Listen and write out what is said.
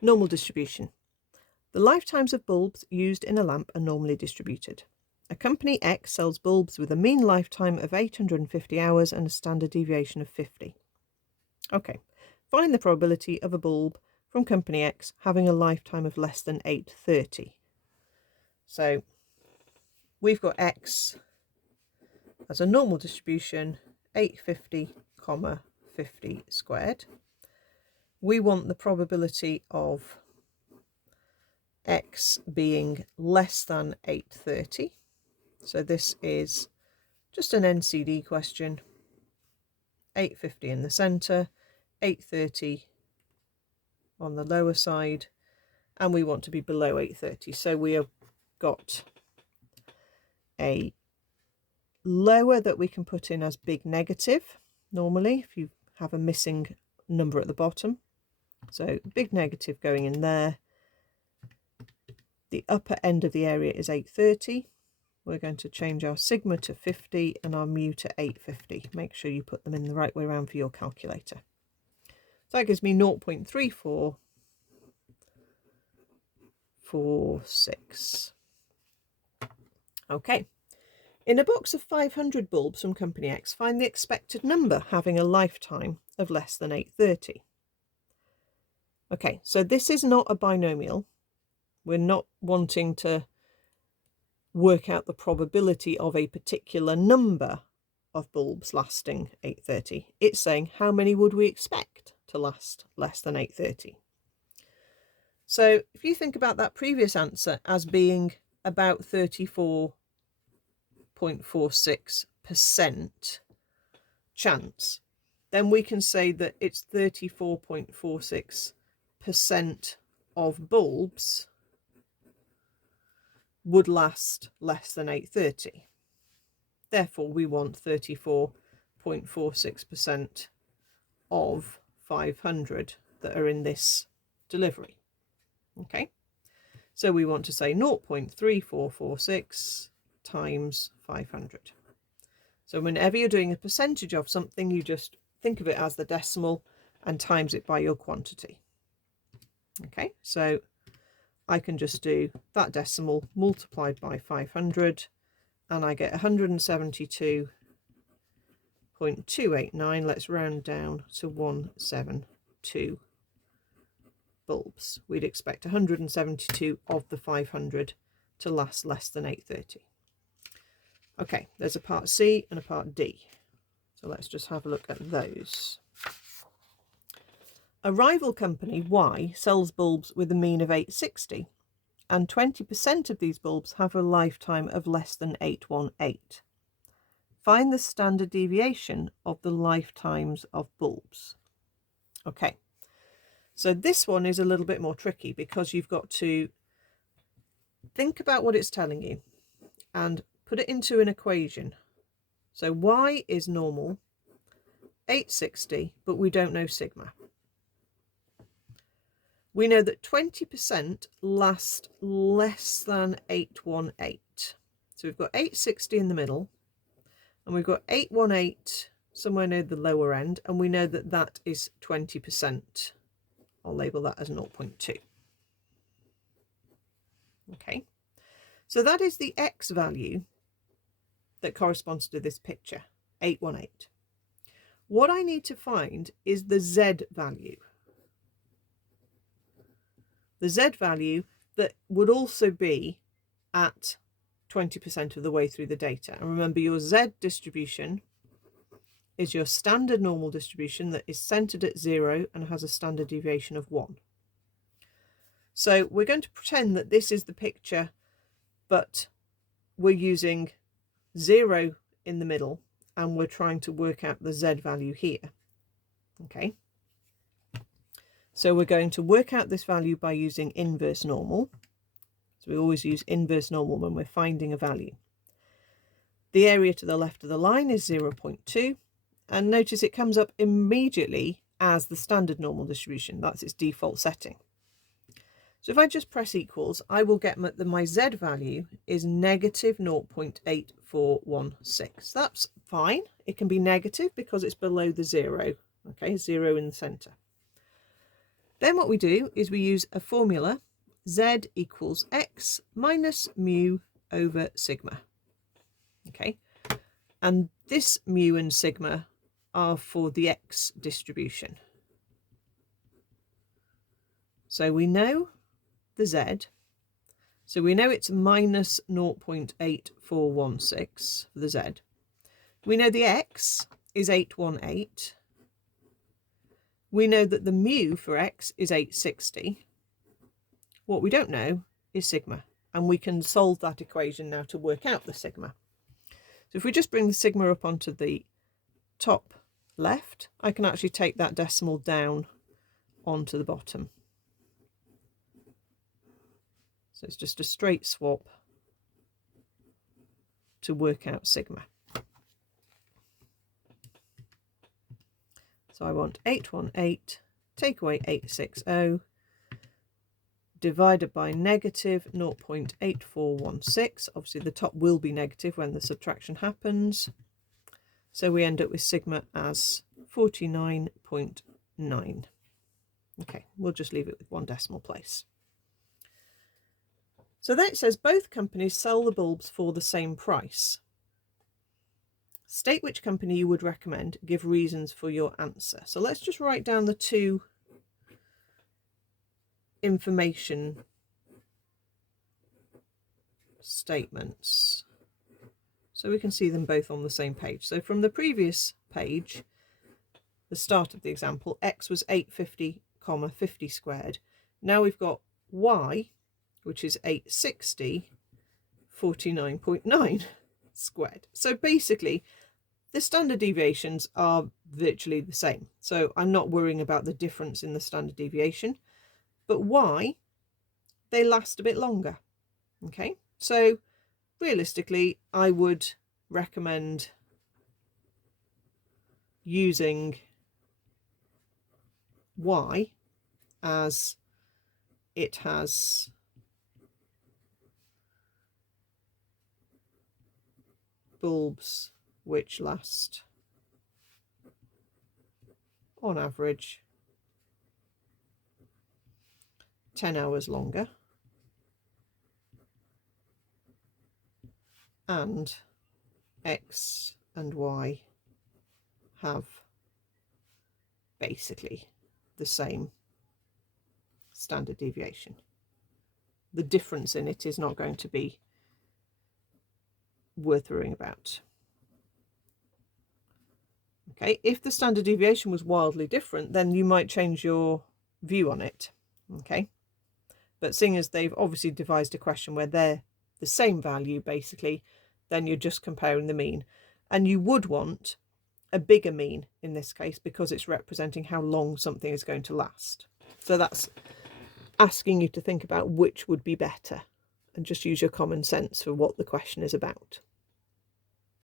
Normal distribution. The lifetimes of bulbs used in a lamp are normally distributed. A company X sells bulbs with a mean lifetime of 850 hours and a standard deviation of 50. Okay, find the probability of a bulb from company X having a lifetime of less than 830. So we've got X as a normal distribution, 850, 50 squared. We want the probability of X being less than 830. So this is just an NCD question. 850 in the centre, 830 on the lower side, and we want to be below 830. So we have got a lower that we can put in as big negative, normally, if you have a missing number at the bottom. So big negative going in there. The upper end of the area is 830. We're going to change our sigma to 50 and our mu to 850. Make sure you put them in the right way around for your calculator. So that gives me 0.3446. Okay. In a box of 500 bulbs from company X, find the expected number having a lifetime of less than 830. Okay, so this is not a binomial. We're not wanting to work out the probability of a particular number of bulbs lasting 830. It's saying how many would we expect to last less than 830. So if you think about that previous answer as being about 34.46% chance, then we can say that it's 34.46% of bulbs would last less than 830. Therefore, we want 34.46% of 500 that are in this delivery. Okay, so we want to say 0.3446 times 500. So whenever you're doing a percentage of something, you just think of it as the decimal and times it by your quantity. Okay, so I can just do that decimal multiplied by 500 and I get 172.289. Let's round down to 172 bulbs. We'd expect 172 of the 500 to last less than 830. Okay, there's a part C and a part D. So let's just have a look at those. A rival company, Y, sells bulbs with a mean of 860, and 20% of these bulbs have a lifetime of less than 818. Find the standard deviation of the lifetimes of bulbs. Okay, so this one is a little bit more tricky because you've got to think about what it's telling you and put it into an equation. So Y is normal, 860, but we don't know sigma. We know that 20% last less than 818. So we've got 860 in the middle, and we've got 818 somewhere near the lower end, and we know that that is 20%. I'll label that as 0.2. Okay, so that is the X value that corresponds to this picture, 818. What I need to find is the Z value. The Z value that would also be at 20% of the way through the data. And remember, your Z distribution is your standard normal distribution that is centered at 0 and has a standard deviation of 1. So we're going to pretend that this is the picture, but we're using 0 in the middle and we're trying to work out the Z value here. Okay. So we're going to work out this value by using inverse normal. So we always use inverse normal when we're finding a value. The area to the left of the line is 0.2. And notice it comes up immediately as the standard normal distribution. That's its default setting. So if I just press equals, I will get that my Z value is negative 0.8416. That's fine. It can be negative because it's below the 0. Okay, 0 in the center. Then what we do is we use a formula, z equals x minus mu over sigma. Okay, and this mu and sigma are for the x distribution. So we know the z, so we know it's minus 0.8416 for the z. We know the x is 818. We know that the mu for x is 860. What we don't know is sigma, and we can solve that equation now to work out the sigma. So if we just bring the sigma up onto the top left, I can actually take that decimal down onto the bottom. So it's just a straight swap to work out sigma. So I want 818, take away 860, divided by negative 0.8416. Obviously the top will be negative when the subtraction happens. So we end up with sigma as 49.9. Okay, we'll just leave it with one decimal place. So then it says both companies sell the bulbs for the same price. State which company you would recommend, give reasons for your answer. So let's just write down the two information statements so we can see them both on the same page. So from the previous page, the start of the example, x was 850, 50 squared. Now we've got y, which is 860, 49.9 squared. So basically the standard deviations are virtually the same. So I'm not worrying about the difference in the standard deviation, but why they last a bit longer. Okay, so realistically, I would recommend using y as it has bulbs which last on average 10 hours longer, and x and y have basically the same standard deviation. The difference in it is not going to be worth worrying about. Okay, if the standard deviation was wildly different, then you might change your view on it. Okay, but seeing as they've obviously devised a question where they're the same value, basically, then you're just comparing the mean. And you would want a bigger mean in this case because it's representing how long something is going to last. So that's asking you to think about which would be better and just use your common sense for what the question is about.